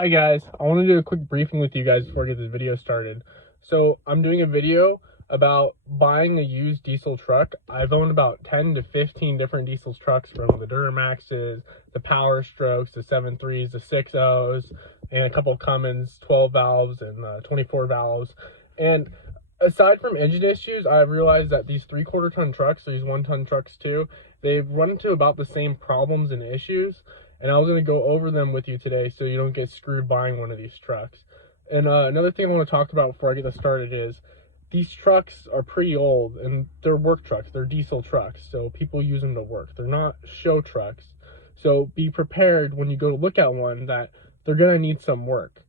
Hi guys, I want to do a quick briefing with you guys before I get this video started. So I'm doing a video about buying a used diesel truck. I've owned about 10 to 15 different diesel trucks, from the Duramaxes, the Powerstrokes, the 7.3s, the 6.0s, and a couple of Cummins 12 valves and 24 valves. And aside from engine issues, I've realized that these 3/4 ton trucks, these 1-ton trucks too, they've run into about the same problems and issues. And I was going to go over them with you today so you don't get screwed buying one of these trucks. And another thing I want to talk about before I get this started is these trucks are pretty old and they're work trucks. They're diesel trucks, so people use them to work. They're not show trucks. So be prepared when you go to look at one that they're going to need some work.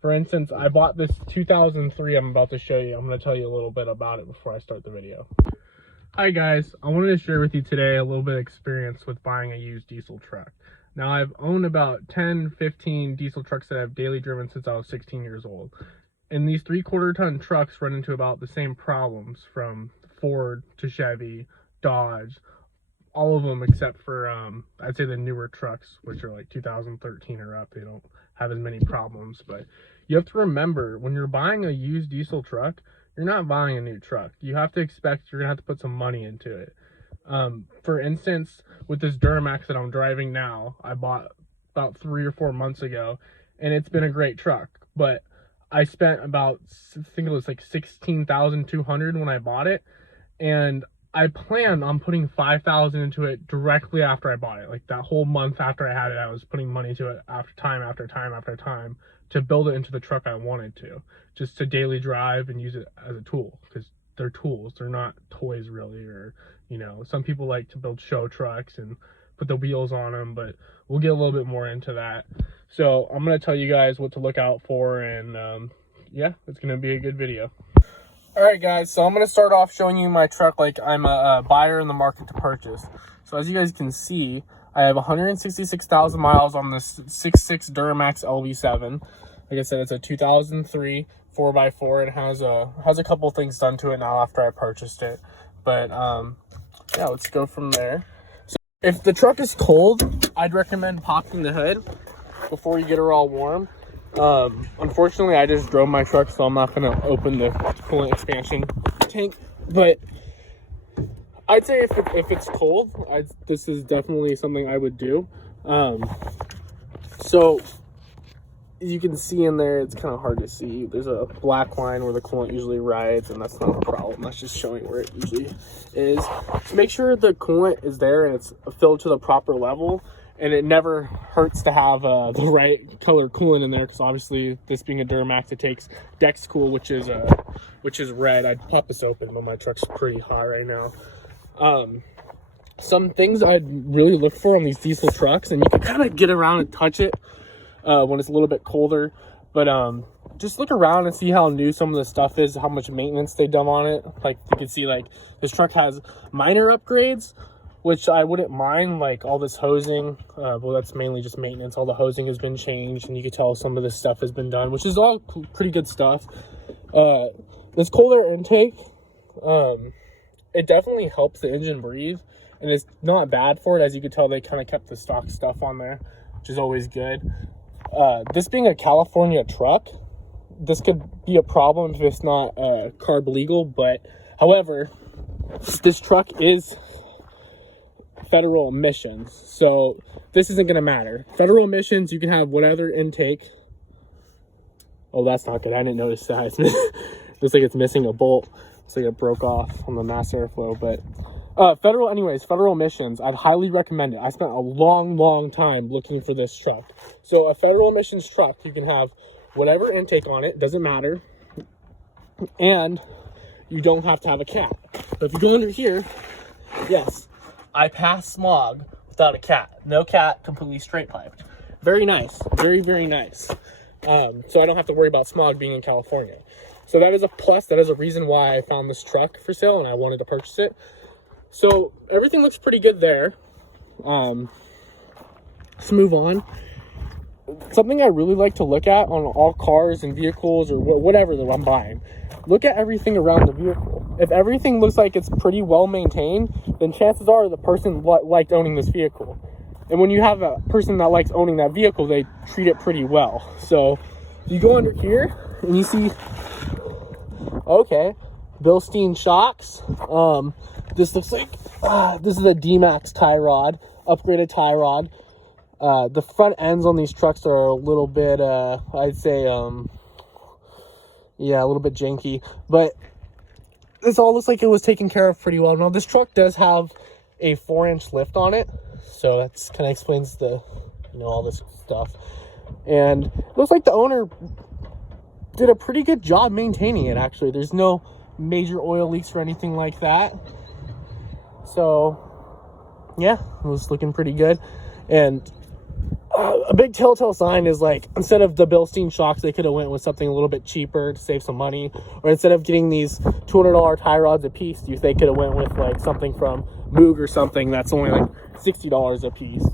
For instance, I bought this 2003 I'm about to show you. I'm going to tell you a little bit about it before I start the video. Hi guys, I wanted to share with you today a little bit of experience with buying a used diesel truck. Now, I've owned about 10, 15 diesel trucks that I've daily driven since I was 16 years old. And these 3/4 ton trucks run into about the same problems, from Ford to Chevy, Dodge, all of them except for, I'd say the newer trucks, which are like 2013 or up. They don't have as many problems. But you have to remember, when you're buying a used diesel truck, you're not buying a new truck. You have to expect you're going to have to put some money into it. For instance, with this Duramax that I'm driving now, I bought about 3 or 4 months ago, and it's been a great truck. But I spent about, I think it was like $16,200 when I bought it, and I planned on putting $5,000 into it directly after I bought it. Like that whole month after I had it, I was putting money to it after time after time after time to build it into the truck I wanted to, just to daily drive and use it as a tool, because they're tools. They're not toys really, or, you know, some people like to build show trucks and put the wheels on them, but we'll get a little bit more into that. So I'm going to tell you guys what to look out for, and yeah, it's going to be a good video. All right, guys, so I'm going to start off showing you my truck like I'm a buyer in the market to purchase. So as you guys can see, I have 166,000 miles on this 6.6 Duramax LV7. Like I said, it's a 2003 4x4. It has a couple things done to it now after I purchased it. But yeah, let's go from there. So if the truck is cold, I'd recommend popping the hood before you get her all warm. Unfortunately, I just drove my truck, so I'm not going to open the coolant expansion tank. But I'd say if it's cold, this is definitely something I would do. So you can see in there, it's kind of hard to see. There's a black line where the coolant usually rides, and that's not a problem. That's just showing where it usually is. So make sure the coolant is there and it's filled to the proper level, and it never hurts to have the right color coolant in there, because obviously this being a Duramax, it takes Dex Cool, which is red. I'd pop this open, but my truck's pretty hot right now. Some things I'd really look for on these diesel trucks, and you can kind of get around and touch it when it's a little bit colder, but just look around and see how new some of the stuff is, how much maintenance they've done on it. Like you can see, like this truck has minor upgrades, which I wouldn't mind, like all this hosing. Well, that's mainly just maintenance. All the hosing has been changed, and you can tell some of this stuff has been done, which is all pretty good stuff. This cold air intake, it definitely helps the engine breathe, and it's not bad for it. As you can tell, they kind of kept the stock stuff on there, which is always good. This being a California truck, this could be a problem if it's not carb legal, but however, this truck is federal emissions, so this isn't going to matter. Federal emissions, you can have whatever intake. Oh, that's not good. I didn't notice that. Looks like it's missing a bolt. Looks like it broke off on the mass airflow, but federal emissions, I'd highly recommend it. I spent a long time looking for this truck. So a federal emissions truck, you can have whatever intake on it, doesn't matter, and you don't have to have a cat. But if you go under here, yes, I passed smog without a cat. No cat, completely straight piped. Very nice, very nice. So I don't have to worry about smog being in California. So that is a plus. That is a reason why I found this truck for sale and I wanted to purchase it. So everything looks pretty good there. Let's move on. Something I really like to look at on all cars and vehicles, or whatever that I'm buying, look at everything around the vehicle. If everything looks like it's pretty well maintained, then chances are the person liked owning this vehicle. And when you have a person that likes owning that vehicle, they treat it pretty well. So you go under here and you see, okay, Bilstein shocks. This looks like, this is a Duramax tie rod, upgraded tie rod. The front ends on these trucks are a little bit, I'd say, yeah, a little bit janky, but this all looks like it was taken care of pretty well. Now, this truck does have a 4-inch lift on it, so that's kind of explains the, you know, all this stuff. And it looks like the owner did a pretty good job maintaining it, actually. There's no major oil leaks or anything like that. So, yeah, it was looking pretty good. And a big telltale sign is, like, instead of the Bilstein shocks, they could have went with something a little bit cheaper to save some money. Or instead of getting these $200 tie rods a piece, they could have went with, like, something from Moog or something that's only like $60 a piece.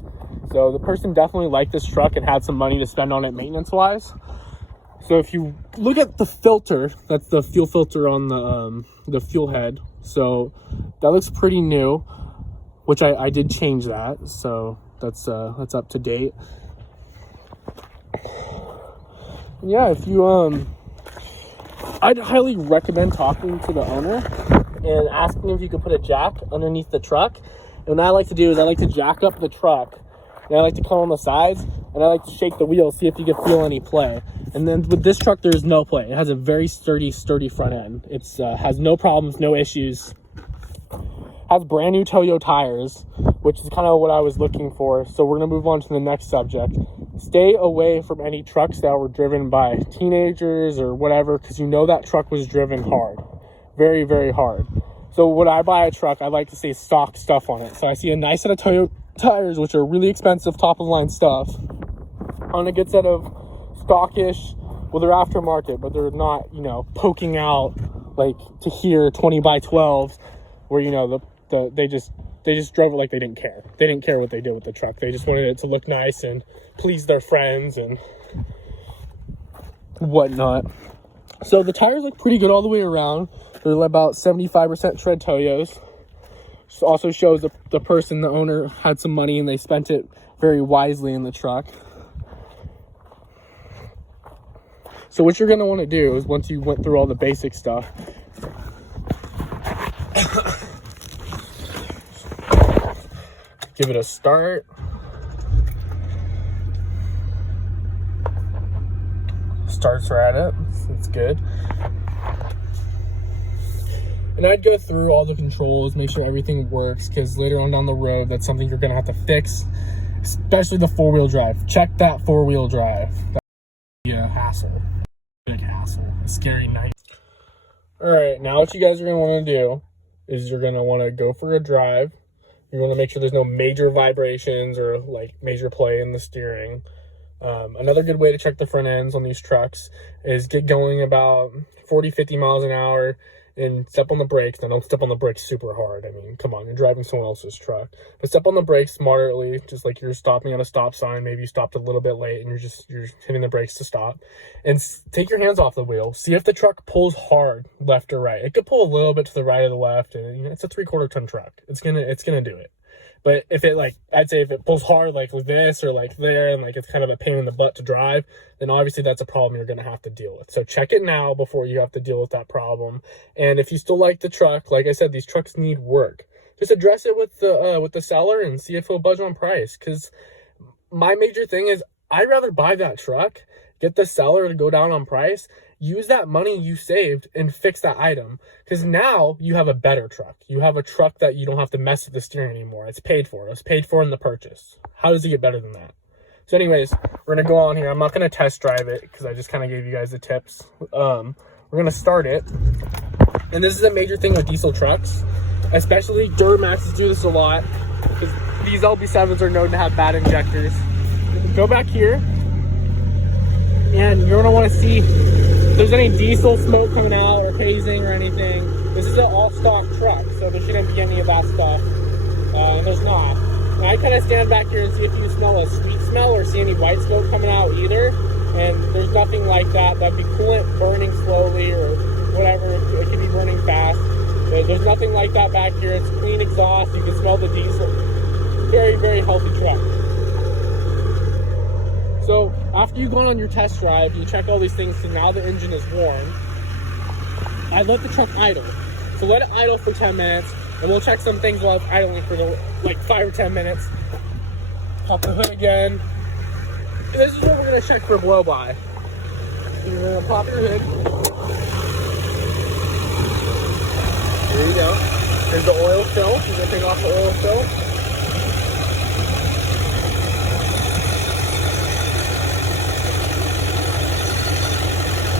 So the person definitely liked this truck and had some money to spend on it maintenance wise. So if you look at the filter, that's the fuel filter on the fuel head. So that looks pretty new, which I did change that. So that's up to date. Yeah, if you I'd highly recommend talking to the owner and asking if you could put a jack underneath the truck. And what I like to do is I like to jack up the truck, and I like to come on the sides, and I like to shake the wheels, see if you can feel any play. And then with this truck, there's no play. It has a very sturdy front end. It's has no problems, no issues. Has brand new Toyo tires, which is kind of what I was looking for. So we're gonna move on to the next subject. Stay away from any trucks that were driven by teenagers or whatever, because you know that truck was driven hard, very, very hard. So when I buy a truck, I like to say stock stuff on it. So I see a nice set of Toyo tires, which are really expensive, top of the line stuff, on a good set of stockish, well, they're aftermarket, but they're not, you know, poking out like to here 20 by 12s, where, you know, they just drove it like they didn't care. They didn't care what they did with the truck. They just wanted it to look nice and please their friends and whatnot. So the tires look pretty good all the way around. They're about 75% tread Toyos. This also shows the person, the owner, had some money and they spent it very wisely in the truck. So what you're going to want to do is, once you went through all the basic stuff, give it a start. Starts right up. It's good. And I'd go through all the controls, make sure everything works, because later on down the road, that's something you're going to have to fix, especially the 4-wheel drive. Check that 4-wheel drive. That'd be a hassle. Big hassle. A scary night. Alright, now what you guys are going to want to do is you're going to want to go for a drive. You want to make sure there's no major vibrations or like major play in the steering. Another good way to check the front ends on these trucks is get going about 40-50 miles an hour and step on the brakes. Now, don't step on the brakes super hard. I mean, come on, you're driving someone else's truck. But step on the brakes moderately, just like you're stopping at a stop sign. Maybe you stopped a little bit late and you're hitting the brakes to stop. And take your hands off the wheel. See if the truck pulls hard left or right. It could pull a little bit to the right or the left, and you know, it's a 3/4 ton truck. It's gonna do it. But if it, like, I'd say if it pulls hard like this or like there, and like it's kind of a pain in the butt to drive, then obviously that's a problem you're going to have to deal with. So check it now before you have to deal with that problem. And if you still like the truck, like I said, these trucks need work. Just address it with the seller and see if he'll budge on price. Because my major thing is, I'd rather buy that truck, get the seller to go down on price, use that money you saved and fix that item, because now you have a better truck. You have a truck that you don't have to mess with the steering anymore. It's paid for. It's paid for in the purchase. How does it get better than that? So anyways, we're going to go on here. I'm not going to test drive it because I just kind of gave you guys the tips. We're going to start it. And this is a major thing with diesel trucks, especially Duramaxes do this a lot, because these LB7s are known to have bad injectors. Go back here, and you're going to want to see if there's any diesel smoke coming out or hazing or anything. This is an all-stock truck, so there shouldn't be any of that stuff. And there's not. And I kind of stand back here and see if you smell a sweet smell or see any white smoke coming out either. And there's nothing like that. That'd be coolant burning slowly or whatever. It could be burning fast. But there's nothing like that back here. It's clean exhaust. You can smell the diesel. Very, very healthy truck. after you've gone on your test drive, you check all these things, so now the engine is warm. I let the truck idle. So let it idle for 10 minutes, and we'll check some things while it's idling for like 5 or 10 minutes. Pop the hood again. This is what we're gonna check for blow-by. You're gonna pop your hood. There you go. There's the oil fill. You're gonna take off the oil fill.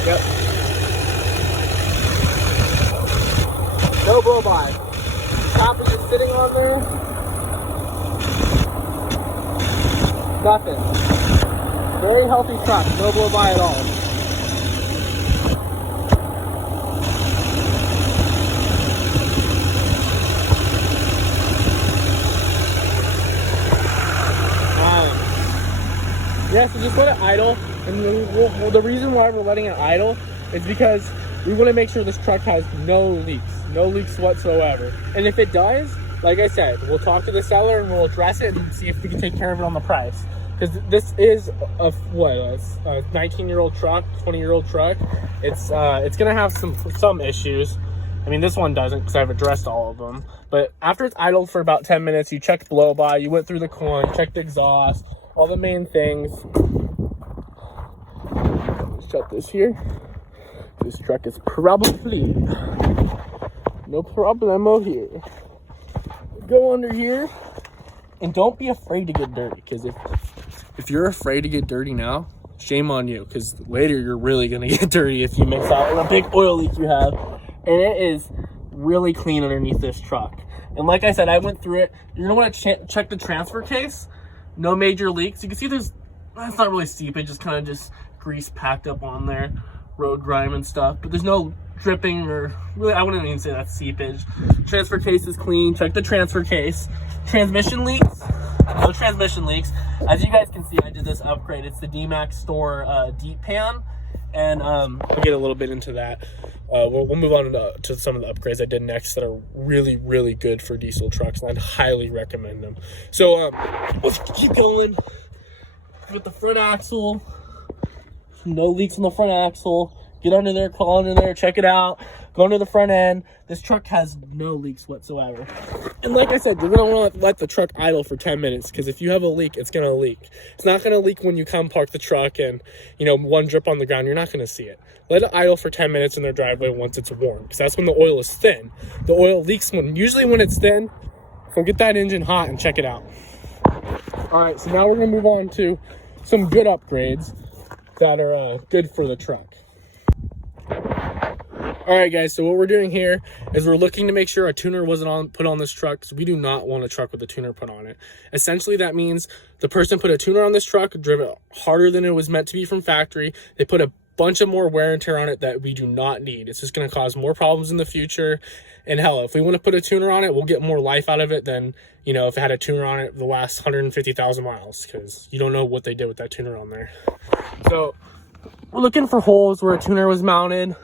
Yep. No blow-by. Top is just sitting on there. Nothing. Very healthy truck. No blow-by at all. Yeah, so just let it idle. And the reason why we're letting it idle is because we want to make sure this truck has no leaks whatsoever. And if it does, like I said, we'll talk to the seller and we'll address it and see if we can take care of it on the price. Because this is a 19-year-old truck, 20-year-old truck. It's gonna have some issues. I mean, this one doesn't because I've addressed all of them. But after it's idled for about 10 minutes, you checked blow-by, you went through the coin, checked the exhaust, all the main things. Let's shut this here. This truck is probably no problemo here. Go under here and don't be afraid to get dirty, because if you're afraid to get dirty now, shame on you, because later you're really gonna get dirty if you miss out on a big oil leak you have. And it is really clean underneath this truck. And like I said, I went through it. You're gonna want to check the transfer case. No major leaks. You can see that's not really seepage, just kind of just grease packed up on there, road grime and stuff, but there's no dripping, or really, I wouldn't even say that's seepage. Transfer case is clean. Check the transfer case. Transmission leaks? No transmission leaks. As you guys can see, I did this upgrade. It's the Duramax Store deep pan, and I'll get a little bit into that. We'll move on to some of the upgrades I did next that are really, really good for diesel trucks, and I'd highly recommend them. So let's keep going with the front axle. No leaks on the front axle. Get under there, crawl under there, check it out. Go under the front end. This truck has no leaks whatsoever. And like I said, you're gonna want to let the truck idle for 10 minutes, because if you have a leak, it's gonna leak. It's not gonna leak when you come park the truck and, you know, one drip on the ground. You're not gonna see it. Let it idle for 10 minutes in their driveway once it's warm, because that's when the oil is thin. The oil leaks usually when it's thin. So get that engine hot and check it out. All right, so now we're gonna move on to some good upgrades that are good for the truck. All right, guys, so what we're doing here is we're looking to make sure a tuner wasn't put on this truck, because we do not want a truck with a tuner put on it. Essentially, that means the person put a tuner on this truck, drove it harder than it was meant to be from factory. They put a bunch of more wear and tear on it that we do not need. It's just going to cause more problems in the future. And hell, if we want to put a tuner on it, we'll get more life out of it than, you know, if it had a tuner on it the last 150,000 miles, because you don't know what they did with that tuner on there. So we're looking for holes where a tuner was mounted.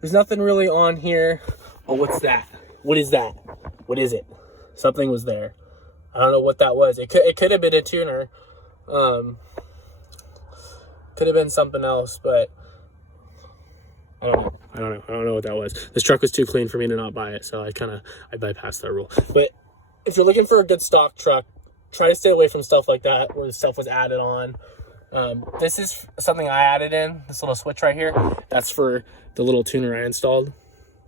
There's nothing really on here. Oh, what's that? What is that? What is it? Something was there. I don't know what that was. It could have been a tuner. Could have been something else, but I don't know what that was. This truck was too clean for me to not buy it, so I bypassed that rule. But if you're looking for a good stock truck, try to stay away from stuff like that where the stuff was added on. This is something I added in, this little switch right here. That's for the little tuner I installed,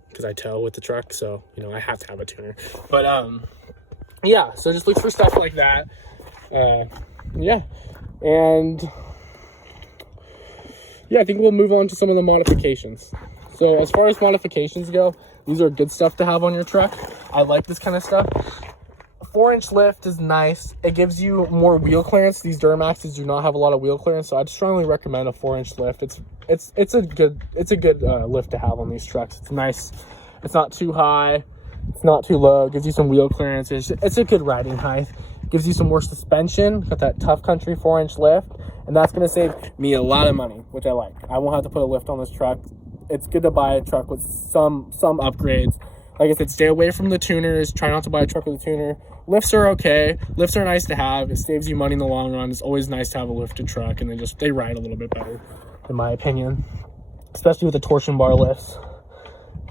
because I tow with the truck, so, you know, I have to have a tuner. But, yeah, so just look for stuff like that. Yeah, and, yeah, I think we'll move on to some of the modifications. So, as far as modifications go, these are good stuff to have on your truck. I like this kind of stuff. 4-inch lift is nice. It gives you more wheel clearance. These Duramaxes do not have a lot of wheel clearance, so I'd strongly recommend a 4-inch lift. It's a good lift to have on these trucks. It's nice. It's not too high. It's not too low. It gives you some wheel clearance. It's a good riding height. It gives you some more suspension. Got that Tough Country 4-inch lift, and that's going to save me a lot of money, which I like. I won't have to put a lift on this truck. It's good to buy a truck with some upgrades. Like I said, stay away from the tuners. Try not to buy a truck with a tuner. lifts are okay. Lifts are nice to have. It saves you money in the long run. It's always nice to have a lifted truck, and they ride a little bit better, in my opinion, especially with the torsion bar lifts.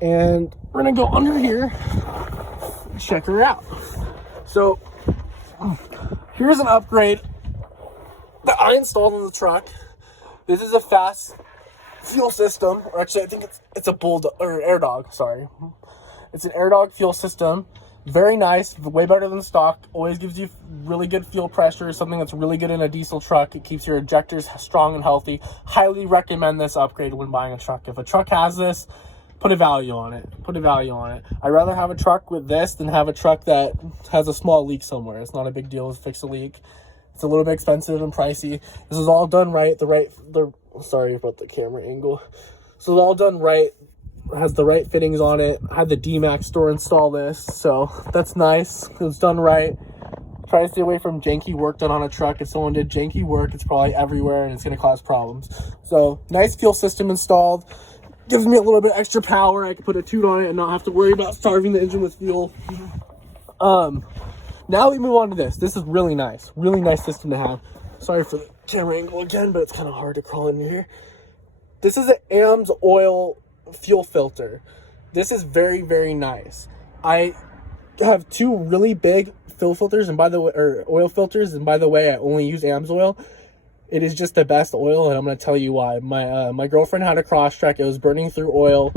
And we're gonna go under here and check her out. So here's an upgrade that I installed on the truck. This is a fast fuel system, or actually I think it's a bulldog or air dog, sorry. It's an air dog fuel system. Very nice, way better than stock. Always gives you really good fuel pressure, something that's really good in a diesel truck. It keeps your injectors strong and healthy. Highly recommend this upgrade when buying a truck. If a truck has this, put a value on it. Put a value on it. I'd rather have a truck with this than have a truck that has a small leak somewhere. It's not a big deal to fix a leak. It's a little bit expensive and pricey. This is all done right. Sorry about the camera angle. So it's all done right. It has the right fittings on it. I had the Duramax store install this, so that's nice. It's done right. Try to stay away from janky work done on a truck. If someone did janky work, it's probably everywhere and it's going to cause problems. So nice fuel system installed. Gives me a little bit extra power. I can put a tune on it and not have to worry about starving the engine with fuel. Now we move on to this. This is really nice system to have. Sorry for the camera angle again, but it's kind of hard to crawl in here. This is an AMS oil fuel filter. This is very, very nice. I have two really big fuel filters, and by the way, or oil filters, and by the way, I only use AMS oil. It is just the best oil, and I'm going to tell you why. My girlfriend had a Crosstrek. It was burning through oil.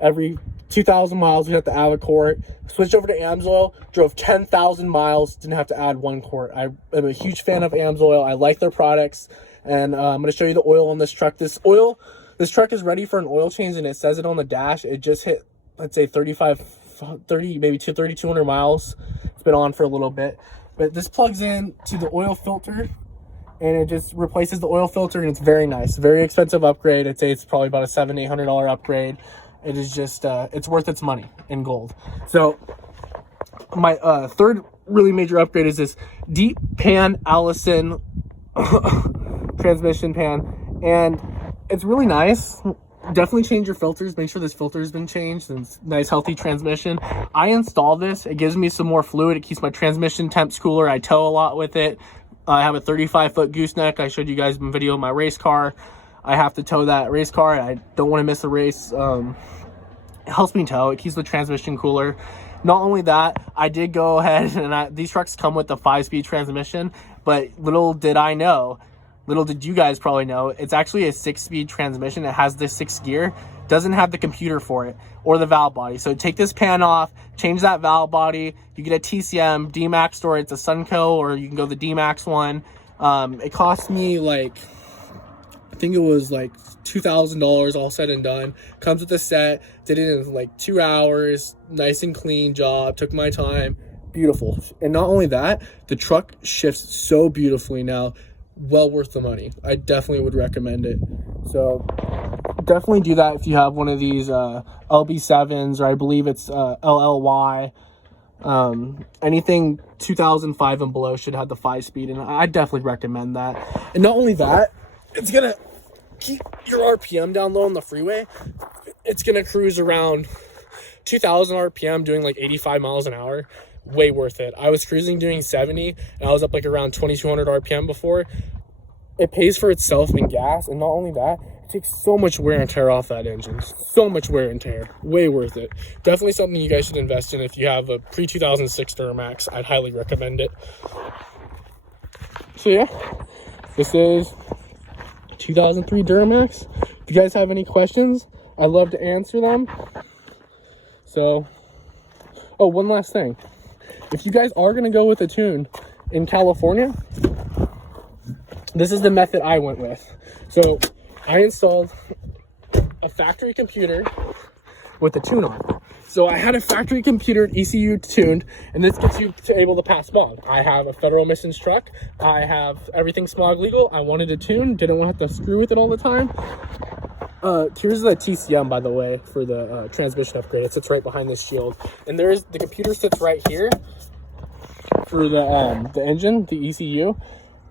Every 2,000 miles, we had to add a quart. Switched over to AMS oil, drove 10,000 miles, didn't have to add 1 quart. I am a huge fan of AMS oil. I like their products, and I'm going to show you the oil on this truck. This truck is ready for an oil change, and it says it on the dash. It just hit, let's say 30, maybe 3,200 miles. It's been on for a little bit, but this plugs in to the oil filter, and it just replaces the oil filter, and it's very nice. Very expensive upgrade. I'd say it's probably about a $700-800 upgrade. It is just, it's worth its money in gold. So my third really major upgrade is this deep pan Allison transmission pan, and it's really nice. Definitely change your filters. Make sure this filter has been changed, and it's nice, healthy transmission. I installed this. It gives me some more fluid. It keeps my transmission temps cooler. I tow a lot with it. I have a 35-foot gooseneck. I showed you guys in video of my race car. I have to tow that race car. I don't want to miss a race. It helps me tow. It keeps the transmission cooler. Not only that, I did go ahead and these trucks come with a 5-speed transmission, but little did you guys probably know, it's actually a 6-speed transmission. It has the 6th gear, doesn't have the computer for it or the valve body. So take this pan off, change that valve body. You get a TCM, D-Max store. It's a Sunco, or you can go the D-Max one. It cost me like, I think it was like $2,000 all said and done. Comes with a set. Did it in like 2 hours. Nice and clean job. Took my time. Beautiful. And not only that, the truck shifts so beautifully now. Well worth the money. I definitely would recommend it. So definitely do that if you have one of these LB7s, or I believe it's LLY. Anything 2005 and below should have the 5-speed, and I definitely recommend that. And not only that, it's gonna keep your RPM down low on the freeway. It's gonna cruise around 2,000 RPM doing like 85 miles an hour. Way worth it. I was cruising doing 70, and I was up like around 2,200 RPM before. It pays for itself in gas, and not only that, it takes so much wear and tear off that engine. So much wear and tear. Way worth it. Definitely something you guys should invest in. If you have a pre-2006 Duramax, I'd highly recommend it. So yeah, this is 2003 Duramax. If you guys have any questions, I'd love to answer them. So, oh, one last thing. If you guys are going to go with a tune in California, this is the method I went with. So I installed a factory computer with a tune on it. So I had a factory computer ECU tuned, and this gets you able to pass smog. I have a federal emissions truck. I have everything smog legal. I wanted a tune, didn't want to have to screw with it all the time. Here's the TCM, by the way, for the transmission upgrade. It sits right behind this shield, and the computer sits right here for the engine, the ECU.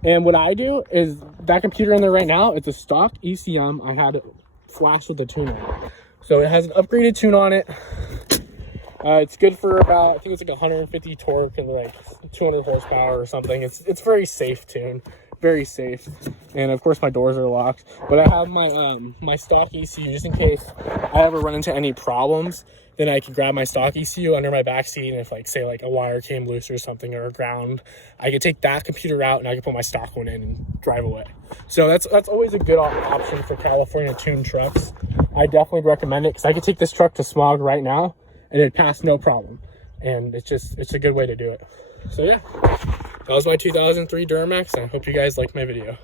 And what I do is that computer in there right now, it's a stock ECM. I had it flashed with the tune on it, so it has an upgraded tune on it. It's good for about, I think it's like 150 torque and like 200 horsepower or something. It's very safe tune, very safe. And of course my doors are locked, but I have my my stock ECU just in case I ever run into any problems. Then I can grab my stock ECU under my back seat, and if like say like a wire came loose or something, or a ground, I could take that computer out and I can put my stock one in and drive away. So that's always a good option for California tuned trucks. I definitely recommend it because I could take this truck to Smog right now and it'd pass no problem. And it's a good way to do it. So yeah, that was my 2003 Duramax. I hope you guys liked my video.